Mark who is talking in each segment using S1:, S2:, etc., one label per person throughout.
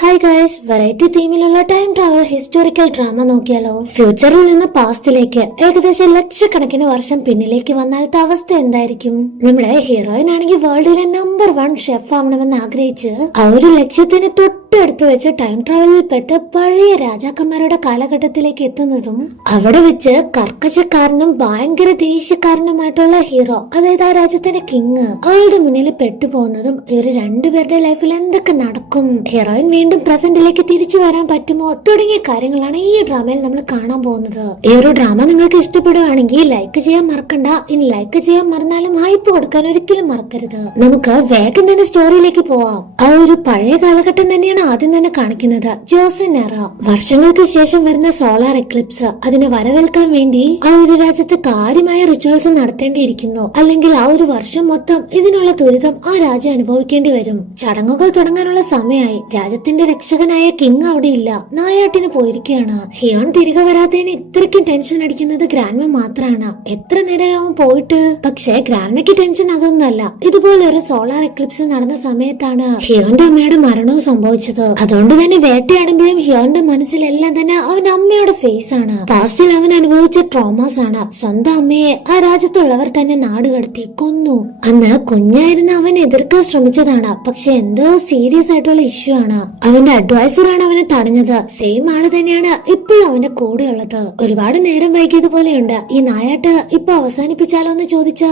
S1: Hi guys variety തീമിലുള്ള time travel historical drama നോക്കിയാലോ? ഫ്യൂച്ചറിൽ നിന്ന് പാസ്റ്റിലേക്ക് ഏകദേശം ലക്ഷക്കണക്കിന് വർഷം പിന്നിലേക്ക് വന്നാലത്തെ അവസ്ഥ എന്തായിരിക്കും? നമ്മുടെ ഹീറോയിൻ ആണെങ്കിൽ വേൾഡിലെ നമ്പർ വൺ ഷെഫ് ആവണമെന്ന് ആഗ്രഹിച്ച് ആ ഒരു ലക്ഷ്യത്തിന് തൊട്ടടുത്ത് വെച്ച് ടൈം ട്രാവലിൽ പെട്ട് പഴയ രാജാക്കന്മാരുടെ കാലഘട്ടത്തിലേക്ക് എത്തുന്നതും അവിടെ വെച്ച് കർക്കശക്കാരനും ഭയങ്കര ദേഷ്യക്കാരനുമായിട്ടുള്ള ഹീറോ അതായത് ആ രാജ്യത്തിന്റെ കിങ് അയാളുടെ മുന്നിൽ പെട്ടുപോകുന്നതും ഇവർ രണ്ടുപേരുടെ ലൈഫിൽ എന്തൊക്കെ നടക്കും ഹീറോയിൻ വീണ്ടും പ്രസന്റിലേക്ക് തിരിച്ചു വരാൻ പറ്റുമോ തുടങ്ങിയ കാര്യങ്ങളാണ് ഈ ഡ്രാമയിൽ നമ്മൾ കാണാൻ പോകുന്നത്. ഈ ഒരു ഡ്രാമ നിങ്ങൾക്ക് ഇഷ്ടപ്പെടുകയാണെങ്കിൽ ലൈക്ക് ചെയ്യാൻ മറക്കണ്ട. ഇനി ലൈക്ക് ചെയ്യാൻ മറന്നാലും ഹൈപ്പ് കൊടുക്കാൻ ഒരിക്കലും മറക്കരുത്. നമുക്ക് വേഗം തന്നെ സ്റ്റോറിയിലേക്ക് പോവാം. ആ ഒരു പഴയ കാലഘട്ടം തന്നെയാണ് ആദ്യം തന്നെ കാണിക്കുന്നത്. ജോസൻ എറ വർഷങ്ങൾക്ക് ശേഷം വരുന്ന സോളാർ എക്ലിപ്സ്. അതിനെ വരവേൽക്കാൻ വേണ്ടി ആ ഒരു രാജ്യത്ത് കാര്യമായ റിച്വൽസ് നടത്തേണ്ടിയിരിക്കുന്നു. അല്ലെങ്കിൽ ആ ഒരു വർഷം മൊത്തം ഇതിനുള്ള ദുരിതം ആ രാജ്യം അനുഭവിക്കേണ്ടി വരും. ചടങ്ങുകൾ തുടങ്ങാനുള്ള സമയമായി രാജ്യത്തിന്റെ രക്ഷകനായ കിങ് അവിടെ ഇല്ല നായാട്ടിന് പോയിരിക്കുകയാണ്. ഹിയോൺ തിരികെ വരാത്തതിന് ഇത്രയ്ക്കും ടെൻഷൻ അടിക്കുന്നത് ഗ്രാൻമ മാത്രമാണ് എത്ര നേരമാവും പോയിട്ട്? പക്ഷേ ഗ്രാൻമയ്ക്ക് ടെൻഷൻ അതൊന്നുമല്ല. ഇതുപോലെ ഒരു സോളാർ എക്ലിപ്സ് നടന്ന സമയത്താണ് ഹിയോന്റെ അമ്മയുടെ മരണവും സംഭവിച്ചത്. അതുകൊണ്ട് തന്നെ വേട്ടയാടുമ്പോഴും ഹിയോന്റെ മനസ്സിലെല്ലാം തന്നെ അവൻ അമ്മയുടെ ഫേസ് ആണ്. പാസ്റ്റിൽ അവൻ അനുഭവിച്ച ട്രോമാസ് ആണ്. സ്വന്തം അമ്മയെ ആ രാജ്യത്തുള്ളവർ തന്നെ നാടുകടത്തി കൊന്നു. അന്ന് കുഞ്ഞായിരുന്ന അവൻ എതിർക്കാൻ ശ്രമിച്ചതാണ്. പക്ഷെ എന്തോ സീരിയസ് ആയിട്ടുള്ള ഇഷ്യൂ ആണ്. അവന്റെ അഡ്വൈസർ ആണ് അവനെ തടഞ്ഞത്. സെയിം ആൾ തന്നെയാണ് ഇപ്പോഴും അവന്റെ കൂടെ ഉള്ളത്. ഒരുപാട് നേരം വൈകിയതുപോലെയുണ്ട് ഈ നായാട്ട് ഇപ്പൊ അവസാനിപ്പിച്ചാലോ എന്ന് ചോദിച്ച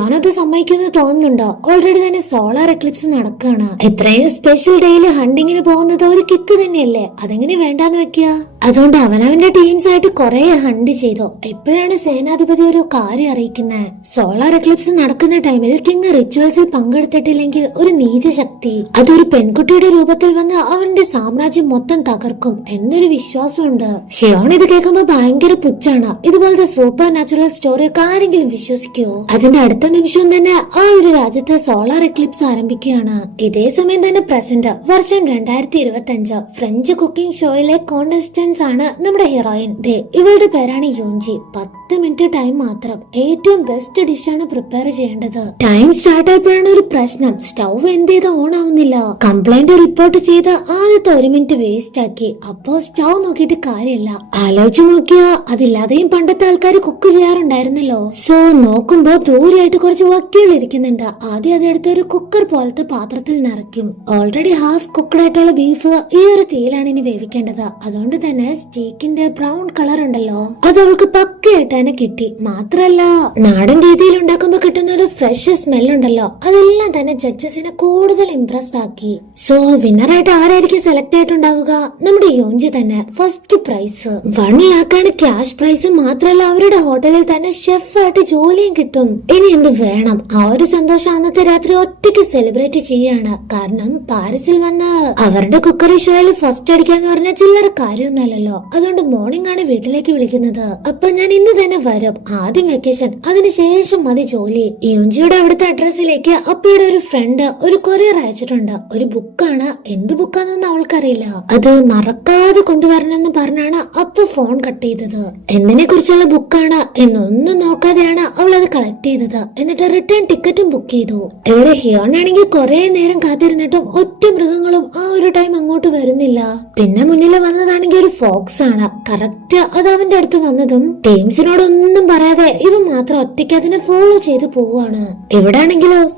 S1: അത് സമ്മതിക്കുന്നത് തോന്നുന്നുണ്ടോ? ഓൾറെഡി തന്നെ സോളാർ എക്ലിപ്സ് നടക്കുകയാണ് ഇത്രയും സ്പെഷ്യൽ ഡേയിൽ ഹണ്ടിങ്ങിന് പോകുന്നത് ഒരു കിക്ക് തന്നെയല്ലേ? അതെങ്ങനെ വേണ്ടാന്ന് വെക്കുക അതുകൊണ്ട് അവനവന്റെ ടീംസ് ആയിട്ട് കുറെ ഹണ്ട് ചെയ്തു. എപ്പോഴാണ് സേനാധിപതി ഒരു കാര്യം അറിയിക്കുന്നത് സോളാർ എക്ലിപ്സ് നടക്കുന്ന ടൈമിൽ കിങ് റിച്വൽസിൽ പങ്കെടുത്തിട്ടില്ലെങ്കിൽ ഒരു നീച ശക്തി അതൊരു പെൺകുട്ടിയുടെ രൂപത്തിൽ വന്ന് അവന്റെ സാമ്രാജ്യം മൊത്തം തകർക്കും എന്നൊരു വിശ്വാസമുണ്ട്. ഷിയോൺ ഇത് കേൾക്കുമ്പോ ഭയങ്കര പുച്ഛാണ്. ഇതുപോലത്തെ സൂപ്പർ നാച്ചുറൽ സ്റ്റോറി ഒക്കെ ആരെങ്കിലും വിശ്വസിക്കോ? അതിന്റെ അടുത്ത നിമിഷം തന്നെ ആ ഒരു രാജ്യത്തെ സോളാർ എക്ലിപ്സ് ആരംഭിക്കുകയാണ്. ഇതേ സമയം തന്നെ പ്രസന്റ് വർഷം രണ്ടായിരത്തി ഇരുപത്തി അഞ്ച് ഫ്രഞ്ച് കുക്കിംഗ് ഷോയിലെ കോണ്ടസ്റ്റൻസ് ആണ് നമ്മുടെ ഹീറോയിൻ. ദേ ഇവളുടെ പേരാണ് യോഞ്ചി. പത്ത് മിനിറ്റ് ടൈം മാത്രം. ഏറ്റവും ബെസ്റ്റ് ഡിഷാണ് പ്രിപ്പയർ ചെയ്യേണ്ടത്. ടൈം സ്റ്റാർട്ട് ആയപ്പോഴാണ് ഒരു പ്രശ്നം. സ്റ്റൗ എന്ത് ചെയ്ത് ഓൺ ആവുന്നില്ല. കംപ്ലൈന്റ് റിപ്പോർട്ട് ചെയ്ത് ആദ്യത്തെ ഒരു മിനിറ്റ് വേസ്റ്റ് ആക്കി. അപ്പോ സ്റ്റൗ നോക്കിയിട്ട് കാര്യമില്ല ആലോചിച്ച് നോക്കിയാ അതില്ലാതെയും പണ്ടത്തെ ആൾക്കാർ കുക്ക് ചെയ്യാറുണ്ടായിരുന്നല്ലോ. സോ നോക്കുമ്പോ ദൂരെയായിട്ട് കുറച്ച് വക്കികൾ ഇരിക്കുന്നുണ്ട് ആദ്യം അതെടുത്ത് ഒരു കുക്കർ പോലത്തെ പാത്രത്തിൽ നിറയ്ക്കും. ഓൾറെഡി ഹാഫ് കുക്ക്ഡ് ആയിട്ടുള്ള ബീഫ് ഈ ഒരു തീയിലാണ് ഇനി വേവിക്കേണ്ടത്. അതുകൊണ്ട് തന്നെ സ്റ്റീക്കിന്റെ ബ്രൗൺ കളർ ഉണ്ടല്ലോ അത് അവൾക്ക് പക്കയായിട്ട് തന്നെ കിട്ടി. മാത്രല്ല നാടൻ രീതിയിൽ ഉണ്ടാക്കുമ്പോ കിട്ടുന്ന ഒരു ഫ്രഷ് സ്മെൽ ഉണ്ടല്ലോ അതെല്ലാം തന്നെ ജഡ്ജസിനെ കൂടുതൽ ഇംപ്രസ്ഡ് ആക്കി. സോ വിന്നറായിട്ട് ആരായിരിക്കും സെലക്ട് ആയിട്ടുണ്ടാവുക? നമ്മുടെ യോഞ്ചി തന്നെ ഫസ്റ്റ് പ്രൈസ് വൺ ആണ് ക്യാഷ് പ്രൈസ് മാത്രല്ല അവരുടെ ഹോട്ടലിൽ തന്നെ ഷെഫ് ആയിട്ട് ജോലിയും കിട്ടും. ഇനി എന്ത് വേണം? ആ ഒരു സന്തോഷം അന്നത്തെ രാത്രി ഒറ്റയ്ക്ക് സെലിബ്രേറ്റ് ചെയ്യാണ്. കാരണം പാരീസിൽ വന്ന് അവരുടെ കുക്കറി ഷോയിൽ ഫസ്റ്റ് അടിക്കാന്ന് പറഞ്ഞ ചില്ലറ കാര്യമൊന്നുമല്ലല്ലോ. അതുകൊണ്ട് മോർണിംഗ് ആണ് വീട്ടിലേക്ക് വിളിക്കുന്നത്. അപ്പൊ ഞാൻ ഇന്ന് തന്നെ വരും. ആദ്യം വെക്കേഷൻ അതിനുശേഷം മതി ജോലി. യോഞ്ചിയുടെ അവിടുത്തെ അഡ്രസ്സിലേക്ക് അപ്പയുടെ ഒരു ഫ്രണ്ട് ഒരു കൊറിയർ അയച്ചിട്ടുണ്ട്. ഒരു ബുക്കാണ് എന്ത് ബുക്കാണെന്ന് അവൾക്കറിയില്ല. അത് മറക്കാതെ കൊണ്ടുവരണമെന്ന് പറഞ്ഞാണ് അപ്പ ഫോൺ കട്ട് ചെയ്തത്. എന്തിനെ കുറിച്ചുള്ള ബുക്കാണ് എന്നൊന്നും നോക്കാതെയാണ് അവൾ അത് കളക്ട് ചെയ്തത്. എന്നിട്ട് റിട്ടേൺ ടിക്കറ്റും ബുക്ക് ചെയ്തു. ഇവിടെ ഹിയോൺ ആണെങ്കിൽ കുറെ നേരം കാത്തിരുന്നിട്ടും ഒറ്റ മൃഗങ്ങളും ആ ഒരു ടൈം അങ്ങോട്ട് വരുന്നില്ല. പിന്നെ മുന്നിൽ വന്നതാണെങ്കിൽ ഒരു ഫോക്സ് ആണ്. കറക്റ്റ് അത് അവന്റെ അടുത്ത് വന്നതും ടീംസിനോട് ഒന്നും പറയാതെ ഇവ മാത്രം ഒറ്റയ്ക്ക് അതിനെ ഫോളോ ചെയ്ത് പോവാണ് ഇവിടെ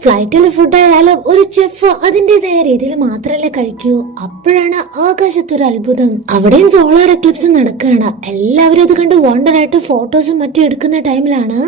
S1: ഫ്ലൈറ്റിൽ ഫുഡ് ആയാലും ഒരു ചെഫ് അതിന്റേതായ രീതിയിൽ മാത്രമല്ലേ കഴിക്കൂ. അപ്പോഴാണ് ആകാശത്തൊരു അത്ഭുതം. അവിടെയും സോളാർ എക്ലിപ്സ് നടക്കുകയാണ്. എല്ലാവരും അത് കണ്ട് വണ്ടർ ആയിട്ട് ഫോട്ടോസും മറ്റും എടുക്കുന്ന ടൈമിലാണ്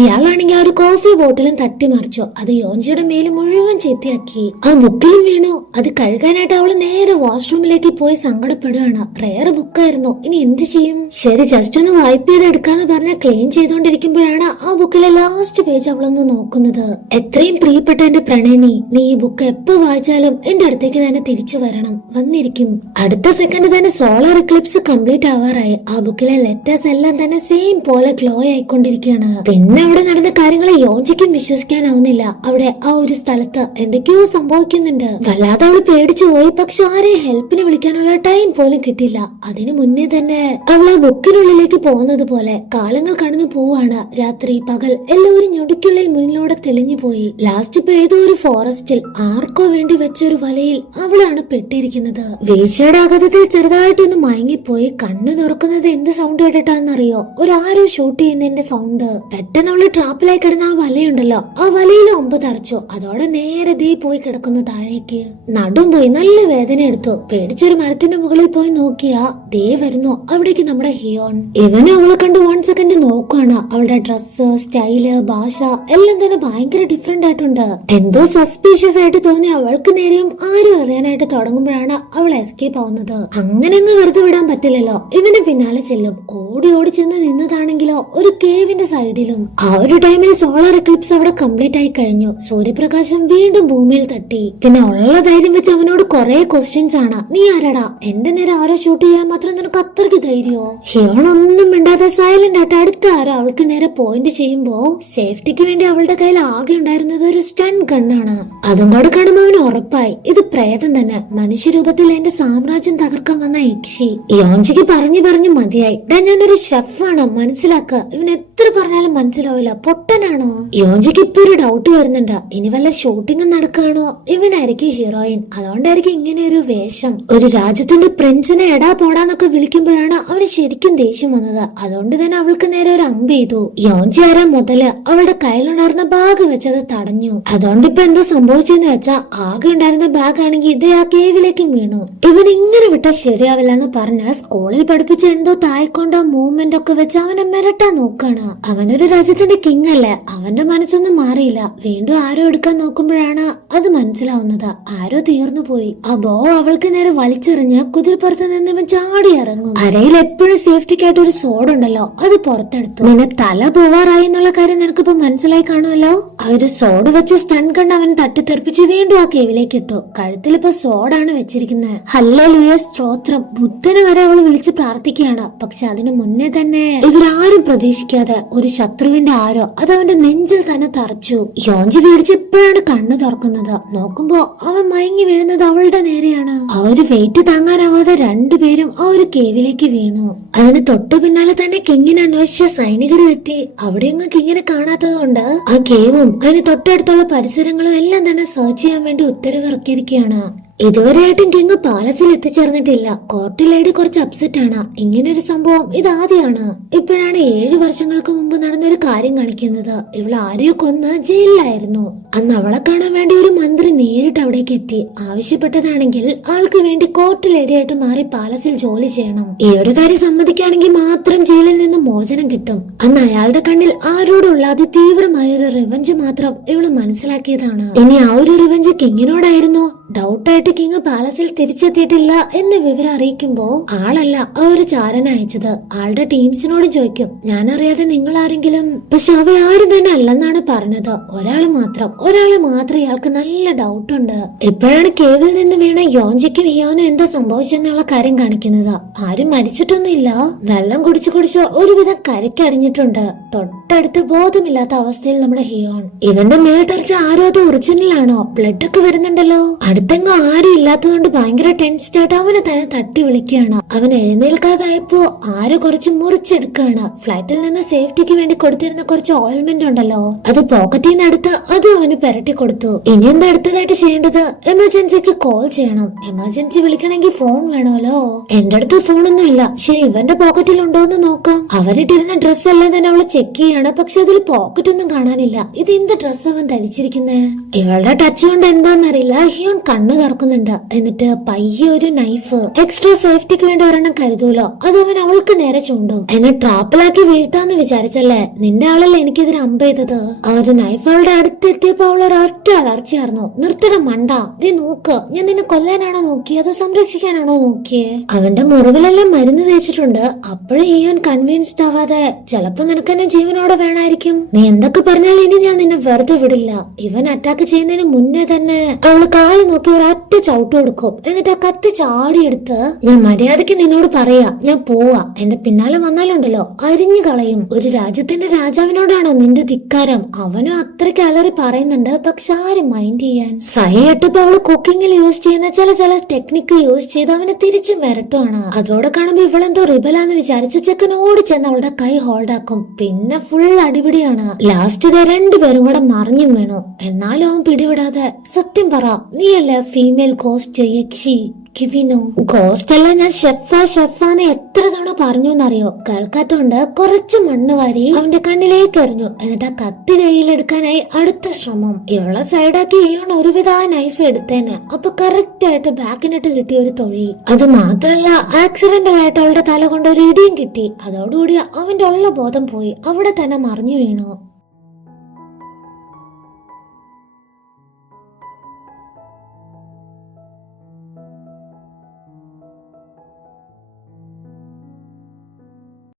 S1: ഇയാളാണെങ്കിൽ ആ ഒരു കോഫി ബോട്ടിലും തട്ടിമറിച്ചു. അത് യോഞ്ചിയുടെ മേൽ മുഴുവൻ ചീത്തയാക്കി. ആ ബുക്കിലും വീണു. അത് കഴുകാനായിട്ട് അവൾ നേരെ വാഷ്റൂമിലേക്ക് പോയി സങ്കടപ്പെടുകയാണ്. റെയർ ബുക്കായിരുന്നു. ഇനി എന്ത് ചെയ്യും? ശരി ജസ്റ്റ് ഒന്ന് വൈപ്പ് ചെയ്ത് എടുക്കാന്ന് പറഞ്ഞ ക്ലീൻ ചെയ്തോണ്ടിരിക്കുമ്പോഴാണ് ആ ബുക്കിലെ ലാസ്റ്റ് പേജ് അവളൊന്ന് നോക്കുന്നത്. എത്രയും പ്രിയപ്പെട്ട എന്റെ പ്രണയനി നീ ഈ ബുക്ക് എപ്പോ വായിച്ചാലും എന്റെ അടുത്തേക്ക് തന്നെ തിരിച്ചു വരണം. വന്നിരിക്കും. അടുത്ത സെക്കൻഡ് തന്നെ സോളാർ എക്ലിപ്സ് കംപ്ലീറ്റ് ആവാറായി. ആ ബുക്കിലെ ലെറ്റേഴ്സ് എല്ലാം തന്നെ സെയിം പോലെ ഗ്ലോ ആയിക്കൊണ്ടിരിക്കുകയാണ്. പിന്നെ അവിടെ നടന്ന കാര്യങ്ങൾ യോജിക്കും വിശ്വസിക്കാനാവുന്നില്ല. അവിടെ ആ ഒരു സ്ഥലത്ത് എന്തൊക്കെയോ സംഭവിക്കുന്നുണ്ട്. വല്ലാതെ അവൾ പേടിച്ചു പോയി പക്ഷെ ആരെ ഹെൽപ്പിന് വിളിക്കാനുള്ള ടൈം പോലും കിട്ടില്ല. അതിനു മുന്നേ തന്നെ അവൾ ആ ബുക്കിനുള്ളിലേക്ക് പോകുന്നത് പോലെ കാലങ്ങൾ കടന്നു പോവാണ് രാത്രി പകൽ എല്ലാവരും ഞൊടിക്കുള്ളിൽ മുന്നിലൂടെ തെളിഞ്ഞു പോയി. ലാസ്റ്റ് ഇപ്പൊ ഏതോ ഒരു ഫോറസ്റ്റിൽ ആർക്കോ വേണ്ടി വെച്ച ഒരു വലയിൽ അവളാണ് പെട്ടിരിക്കുന്നത്. വീഴ്ചയുടെ അകത്തിൽ ചെറുതായിട്ടൊന്ന് മയങ്ങിപ്പോയി കണ്ണു തുറക്കുന്നത് എന്ത് സൗണ്ട് കേട്ടിട്ടാന്നറിയോ ഒരു ആരോ ഷൂട്ട് ചെയ്യുന്നതിന്റെ സൗണ്ട് പെട്ടെന്ന് അവൾ ട്രാപ്പിലായി കിടന്ന ആ വലയുണ്ടല്ലോ. ആ വലയിൽ ഒമ്പത് അറിച്ചു അതോടെ നേരെ ദേ പോയി കിടക്കുന്നു താഴേക്ക്. നടും പോയി. നല്ല വേദന എടുത്തു? പേടിച്ചൊരു മരത്തിന്റെ മുകളിൽ പോയി നോക്കിയാ ദേ വരുന്നു. അവിടേക്ക് നമ്മുടെ ഹിയോൺ. ഇവന് അവളെ കണ്ട് വൺ സെക്കൻഡ് നോക്കുകയാണ് അവളുടെ ഡ്രസ്സ് സ്റ്റൈൽ ഭാഷ എല്ലാം തന്നെ ഭയങ്കര ഡിഫറെന്റ് ആയിട്ടുണ്ട്. എന്തോ സസ്പീഷ്യസ് ആയിട്ട് തോന്നി അവൾക്ക് നേരെയും ആരും അറിയാനായിട്ട് തുടങ്ങുമ്പോഴാണ് അവൾ എസ്കേപ്പ് ആവുന്നത്. അങ്ങനെ അങ്ങ് വെറുതെ വിടാൻ പറ്റില്ലല്ലോ. ഇവന് പിന്നാലെ ചെല്ലും. ഓടി ഓടി ചെന്ന് നിന്നതാണെങ്കിലോ ഒരു കേവിന്റെ സൈഡിലും ആ ഒരു ടൈമിൽ സോളാർ എക്ലിപ്സ് അവിടെ കംപ്ലീറ്റ് ആയി കഴിഞ്ഞു. സൂര്യപ്രകാശം വീണ്ടും ഭൂമിയിൽ തട്ടി. പിന്നെ ഉള്ള ധൈര്യം വെച്ച് അവനോട് കുറെ ക്വസ്റ്റ്യൻസ് ആണ്. നീ ആരാടാ? എന്റെ നേരെ ആരോ ഷൂട്ട് ചെയ്യാൻ മാത്രം നിനക്ക് അത്രയ്ക്ക് ധൈര്യമോ? ഹിയോൺ ഒന്നും മിണ്ടാതെ സൈലന്റ് ആയിട്ട് അടുത്ത ആരോ അവൾക്ക് നേരെ പോയിന്റ് ചെയ്യുമ്പോ? സേഫ്റ്റിക്ക് വേണ്ടി അവളുടെ കയ്യിൽ ആകെ ഉണ്ടായിരുന്നത് ഒരു സ്റ്റൺ ഗണ്ണാണ് അതും കൂടെ കാണുമ്പോ അവന് ഉറപ്പായി. ഇത് പ്രേതം തന്നെ. മനുഷ്യരൂപത്തിൽ എന്റെ സാമ്രാജ്യം തകർക്കാൻ വന്ന ഇക്ഷി. യോഞ്ചിക്ക് പറഞ്ഞു പറഞ്ഞു മതിയായി. ഡാ ഞാനൊരു ഷെഫാണ് മനസ്സിലാക്ക. ഇവൻ എത്ര പറഞ്ഞാലും മനസ്സിലാവില്ല. പൊട്ടനാണോ? യോഞ്ചിക്ക് ഇപ്പൊ ഒരു ഡൗട്ട് വരുന്നുണ്ട്. ഇനി വല്ല ഷൂട്ടിംഗ് നടക്കുകയാണോ ഇവനായിരിക്കും ഹീറോയിൻ അതുകൊണ്ടായിരിക്കും ഇങ്ങനെ ഒരു വേഷം ഒരു രാജ്യത്തിന്റെ പ്രിൻസിനെ എടാ പോടാന്നൊക്കെ വിളിക്കുമ്പോഴാണ് അവന് ശരിക്കും ദേഷ്യം വന്നത്. അതുകൊണ്ട് തന്നെ അവൾക്ക് നേരെ ഒരു അമ്പ് ചെയ്തു. യോഞ്ചി ആരാ മുതൽ? അവളുടെ കയ്യിലുണ്ടായിരുന്ന ബാഗ് വെച്ചത് തടഞ്ഞു. അതുകൊണ്ട് ഇപ്പൊ എന്താ സംഭവിച്ചെന്ന് വെച്ചാ ആകെ ഉണ്ടായിരുന്ന ബാഗ് ആണെങ്കിൽ ഇത് ആ കേവിലേക്ക് വീണു. ഇവൻ ഇങ്ങനെ വിട്ടാ ശരിയാവില്ല എന്ന് പറഞ്ഞ സ്കൂളിൽ പഠിപ്പിച്ച എന്തോ തായ്ക്കൊണ്ട മൂവ്മെന്റ് ഒക്കെ വെച്ച് അവനെ മിരട്ടാൻ നോക്കാണ്. അവനൊരു രാജ്യത്തിന്റെ കിങ് അല്ലേ? അവന്റെ മനസ്സൊന്നും മാറിയില്ല. വീണ്ടും ആരോ എടുക്കാൻ നോക്കുമ്പോഴാണ് അത് മനസ്സിലാവുന്നത്. ആരോ തീർന്നു പോയി. ബോ അവൾക്ക് നേരെ വലിച്ചെറിഞ്ഞ് കുതിരപ്പുറത്ത് നിന്ന് ഇവൻ ചാടി ഇറങ്ങും. അരയിൽ എപ്പോഴും സേഫ്റ്റിക്കായിട്ട് ഒരു സോഡ് ഉണ്ടല്ലോ അത് പുറത്തെടുത്തു. നിന്നെ തല പോവാറായി എന്നുള്ള കാര്യം നിനക്കിപ്പോ മനസ്സിലായി കാണുമല്ലോ? ആ ഒരു സോഡ് വെച്ച് സ്റ്റൺ കണ്ട് അവൻ തട്ടിത്തെറിപ്പിച്ച് വീണ്ടും ആ കേവിലേക്ക് ഇട്ടു. കഴുത്തിൽ ഇപ്പൊ സോഡാണ് വെച്ചിരിക്കുന്നത്. ഹല്ലോ ലൂയ സ്ത്രോത്രം ബുദ്ധനെ വരെ അവൾ വിളിച്ച് പ്രാർത്ഥിക്കുകയാണ്. പക്ഷെ അതിനു മുന്നേ തന്നെ ഇവരാരും പ്രതീക്ഷിക്കാതെ ഒരു ശത്രുവിന്റെ ആരോ അത് അവന്റെ നെഞ്ചിൽ തന്നെ തറച്ചു. യോഞ്ചി പേടിച്ച് എപ്പോഴാണ് കണ്ണു തുറക്കുന്നത്. നോക്കുമ്പോ അവൻ മയങ്ങി വീഴുന്നത് അവളുടെ നേരെയാണ്? ഒരു വെയിറ്റ് താങ്ങാനാവാതെ രണ്ടുപേരും ആ ഒരു കേവിലേക്ക് വീണു. അതിന് തൊട്ടു പിന്നാലെ തന്നെ കിങ്ങിനെ അന്വേഷിച്ച സൈനികരും എത്തി. അവിടെയൊന്നും കിങ്ങിനെ കാണാത്തത് കൊണ്ട് ആ കേവും അതിന് തൊട്ടടുത്തുള്ള പരിസരങ്ങളും എല്ലാം തന്നെ സെർച്ച് ചെയ്യാൻ വേണ്ടി ഉത്തരവ് ഇറക്കിയിരിക്കുകയാണ് ഇതുവരെയായിട്ടും കിങ് പാലസിൽ എത്തിച്ചേർന്നിട്ടില്ല. കോർട്ട് ലേഡി കുറച്ച് അപ്സെറ്റ് ആണ്. ഇങ്ങനൊരു സംഭവം ഇതാദ്യമാണ് ഇപ്പോഴാണ് ഏഴു വർഷങ്ങൾക്ക് മുമ്പ് നടന്ന ഒരു കാര്യം കാണിക്കുന്നത്. ഇവൾ ആരെയോ കൊന്ന് ജയിലിലായിരുന്നു. അന്ന് അവളെ കാണാൻ വേണ്ടി ഒരു മന്ത്രി നേരിട്ട് അവിടേക്ക് എത്തി. ആവശ്യപ്പെട്ടതാണെങ്കിൽ ആൾക്ക് വേണ്ടി കോർട്ട് ലേഡിയായിട്ട് മാറി പാലസിൽ ജോലി ചെയ്യണം. ഈ ഒരു കാര്യം സമ്മതിക്കുകയാണെങ്കിൽ മാത്രം ജയിലിൽ നിന്ന് മോചനം കിട്ടും. അന്ന് അയാളുടെ കണ്ണിൽ ആരോടുള്ള അതിതീവ്രമായ ഒരു റിവഞ്ച് മാത്രം ഇവൾ മനസ്സിലാക്കിയതാണ്. ഇനി ആ ഒരു റിവഞ്ച് കിങ്ങിനോടായിരുന്നോ ഡൗട്ടായിട്ട് കിങ് പാലസിൽ തിരിച്ചെത്തിയിട്ടില്ല എന്ന് വിവരം അറിയിക്കുമ്പോ ആളല്ല ആ ഒരു ചാരൻ അയച്ചത്. ആളുടെ ടീംസിനോട് ചോദിക്കും ഞാൻ അറിയാതെ നിങ്ങൾ ആരെങ്കിലും പക്ഷെ അവൾ ആരും തന്നെ അല്ലെന്നാണ് പറഞ്ഞത്. ഒരാൾ മാത്രം ഒരാളെ മാത്രം ഇയാൾക്ക് നല്ല ഡൗട്ട് ഉണ്ട് ഇപ്പോഴാണ് കേവിൽ നിന്ന് വീണ യോഞ്ചിക്കും ഹിയോനും എന്താ സംഭവിച്ചെന്നുള്ള കാര്യം കാണിക്കുന്നത്? ആരും മരിച്ചിട്ടൊന്നുമില്ല. വെള്ളം കുടിച്ചു കുടിച്ച് ഒരുവിധം കരക്കടിഞ്ഞിട്ടുണ്ട് തൊട്ടടുത്ത് ബോധമില്ലാത്ത അവസ്ഥയിൽ നമ്മുടെ ഹിയോൺ. ഇവന്റെ മേൽ തെറിച്ച ആരോ അത് ഒറിജിനൽ ആണോ? ബ്ലഡ് ഒക്കെ വരുന്നുണ്ടല്ലോ. അടുത്തെങ്ങോ ഇല്ലാത്തതുകൊണ്ട് ഭയങ്കര ടെൻസ്ഡ് ആയിട്ട് അവനെ തന്നെ തട്ടി വിളിക്കുകയാണ്. അവൻ എഴുന്നേൽക്കാതായപ്പോ ആര് കുറച്ച് മുറിച്ചെടുക്കുകയാണ്. ഫ്ലാറ്റിൽ നിന്ന് സേഫ്റ്റിക്ക് വേണ്ടി കൊടുത്തിരുന്ന കുറച്ച് ഓയിൽമെന്റ് ഉണ്ടല്ലോ. അത് പോക്കറ്റിൽ നിന്ന് എടുത്ത് അത് അവന് പെരട്ടി കൊടുത്തു. ഇനി എന്താ അടുത്തതായിട്ട് ചെയ്യേണ്ടത്? എമർജൻസിക്ക് കോൾ ചെയ്യണം. എമർജൻസി വിളിക്കണമെങ്കിൽ ഫോൺ വേണമല്ലോ. എന്റെ അടുത്ത് ഫോണൊന്നും ഇല്ല. ശരി ഇവന്റെ പോക്കറ്റിൽ ഉണ്ടോ എന്ന് നോക്കാം. അവനിട്ടിരുന്ന ഡ്രസ് എല്ലാം തന്നെ അവൾ ചെക്ക് ചെയ്യാണ്. പക്ഷെ അതിൽ പോക്കറ്റ് ഒന്നും കാണാനില്ല. ഇത് എന്ത് ഡ്രസ് അവൻ ധരിച്ചിരിക്കുന്നത് ഇവളുടെ ടച്ച് കൊണ്ട് എന്താന്നറിയില്ല ഹിയോൺ കണ്ണു തുറക്കുന്നുണ്ട് എന്നിട്ട് പയ്യെ ഒരു നൈഫ് എക്സ്ട്രാ സേഫ്റ്റിക്ക് വേണ്ടി ഒരെണ്ണം കരുതൂലോ അത് അവൻ അവൾക്ക് നേരെ ചൂണ്ടും. എന്നെ ട്രാപ്പിലാക്കി വീഴ്ത്താന്ന് വിചാരിച്ചല്ലേ? നിന്റെ ആളല്ലേ എനിക്കെതിരെ അമ്പ ചെയ്തത്? ആ ഒരു നൈഫ് അവളുടെ അടുത്തെത്തിയപ്പോ അവൾ ഒരൊറ്റ അലർച്ചയായിരുന്നു നിർത്തട മണ്ട. ദേ നോക്ക്. ഞാൻ നിന്നെ കൊല്ലാനാണോ നോക്കിയത് അതോ സംരക്ഷിക്കാനാണോ നോക്കിയേ? അവന്റെ മുറിവിലെല്ലാം മരുന്ന് തേച്ചിട്ടുണ്ട്. അപ്പോഴും ഈയോൻ കൺവിൻസ്ഡ് ആവാതെ ചിലപ്പോ നിനക്ക് എന്നെ ജീവനോടെ വേണമായിരിക്കും നീ എന്തൊക്കെ പറഞ്ഞാലും ഇനി ഞാൻ നിന്നെ വെറുതെ വിടില്ല. ഇവൻ അറ്റാക്ക് ചെയ്യുന്നതിന് മുന്നേ തന്നെ അവൾ കാൽ നോക്കി നോക്കി ഒരു ചവിട്ട് കൊടുക്കും. എന്നിട്ട് ആ കത്തി ചാടിയെടുത്ത് ഞാൻ മര്യാദയ്ക്ക് നിന്നോട് പറയാ ഞാൻ പോവാ. എന്റെ പിന്നാലെ വന്നാലുണ്ടല്ലോ. അരിഞ്ഞു കളയും. ഒരു രാജ്യത്തിന്റെ രാജാവിനോടാണോ നിന്റെ ധിക്കാരം? അവനും അത്രയ്ക്ക് അലറി പറയുന്നുണ്ട്. പക്ഷെ ആരും മൈൻഡ് ചെയ്യാൻ. സഹിയായിട്ടിപ്പോ അവൾ കുക്കിങ്ങിൽ യൂസ് ചെയ്യുന്ന ചില ചില ടെക്നിക്ക് യൂസ് ചെയ്ത് അവനെ തിരിച്ചു വരട്ടുവാണ്. അതോടെ കാണുമ്പോ ഇവളെന്തോ റിബലാന്ന് വിചാരിച്ച് ചെക്കൻ ചെന്ന് അവളുടെ കൈ ഹോൾഡ് ആക്കും. പിന്നെ ഫുൾ അടിപിടിയാണ്. ലാസ്റ്റ് ഇത് രണ്ടുപേരും കൂടെ മറിഞ്ഞും വീണു. എന്നാലും അവൻ പിടിവിടാതെ സത്യം പറ നീയല്ലേ ഫീമെയിൽ കോസ്റ്റ് യക്ഷി കിവിനോ ഗോസ്റ്റ് അല്ല ഞാൻ ഷെഫാ ഷെഫാന്ന് എത്ര തവണ പറഞ്ഞു എന്നറിയോ കേൾക്കാത്തോണ്ട് കുറച്ച് മണ്ണ് വാരി അവന്റെ കണ്ണിലേക്ക് എറിഞ്ഞു. എന്നിട്ട് ആ കത്തി കയ്യിലെടുക്കാനായി അടുത്ത ശ്രമം. ഇവളെ സൈഡാക്കി ഇയാൾ ഒരുവിധ ആ നൈഫ് എടുത്തേനെ. അപ്പൊ കറക്റ്റ് ആയിട്ട് ബാക്കിനിട്ട് കിട്ടിയ ഒരു തൊഴി. അത് മാത്രല്ല ആക്സിഡന്റൽ ആയിട്ട് അവളുടെ തല കൊണ്ട് ഒരു ഇടിയും കിട്ടി. അതോടുകൂടി അവന്റെ ഉള്ള ബോധം പോയി. അവിടെ തന്നെ മറിഞ്ഞു വീണു.